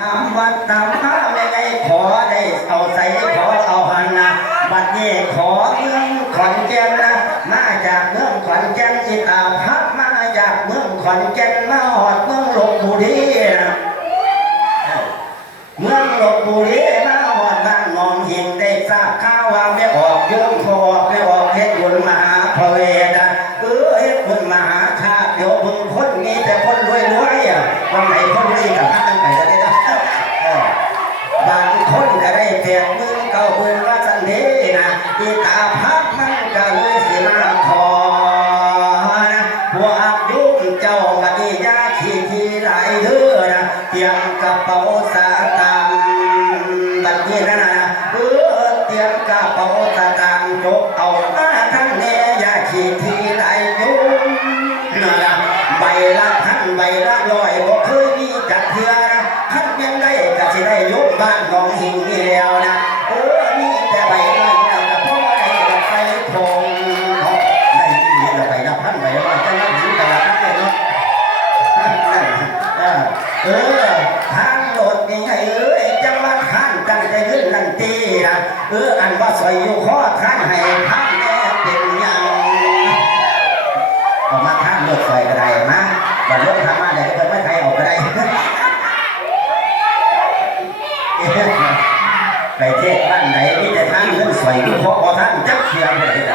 ตามวัดตามพระไม่ได้ขอได้เอาใส่ขอเอาหันนะบัดนี้ขอเมืองขอนแก่นนะมาจากเมืองขอนแก่นจิตาพักมาจากเมืองขอนแก่นมาหอดเมืองลบบุรีนะเมืองลบบุรีมาหอดบ้านนองหินได้ทราบข่าวว่าไม่ออกโยมพออไม่ออกเฮ็ดบุญมหาพเวทนะเออเฮ็ดบุญมหาชาติเดี๋ยวมึงคนมีแต่คนรวยรวยอะวันไหนคนรวยกับพากันไปจะได้นะเออบางคนก็ได้เพียงมือเก่ามือว่าสันเดนะอีตาพักมันก็เลยสิมาขอนะพวกยุ่งเจ้าบัดยาขี้ทีไรเด้อนะเตรียมกระเป๋าสาตังบัดนี้นะนะเออเตรียมกระเป๋าสตางค์ยกเอามาทั้งแน่ยาขี้ทีไรยุ่งนะนะใบละพันใบละร้อยบ่เคยมีจักเทือนะคันยังได้ก็สิได้ยกบ้านน้องหิงนี่แล้วนะ เออทางโหลดนี่ไงเอ้ยจังว่าท่านตั้งใจขึ้นนั่นตีนะเอออันว่าสวยอยู่ข้อท่านให้ท่านแน่เป็นยังออกมาท่านรถไฟก็ไดนะว่ารถทำมาได้ก็ไม่ใครออกก็ได้ไปเทศบ้านไหนมีแต่ท่านเงินสวยอยู่ข้อท่านจักเสียงไปไหน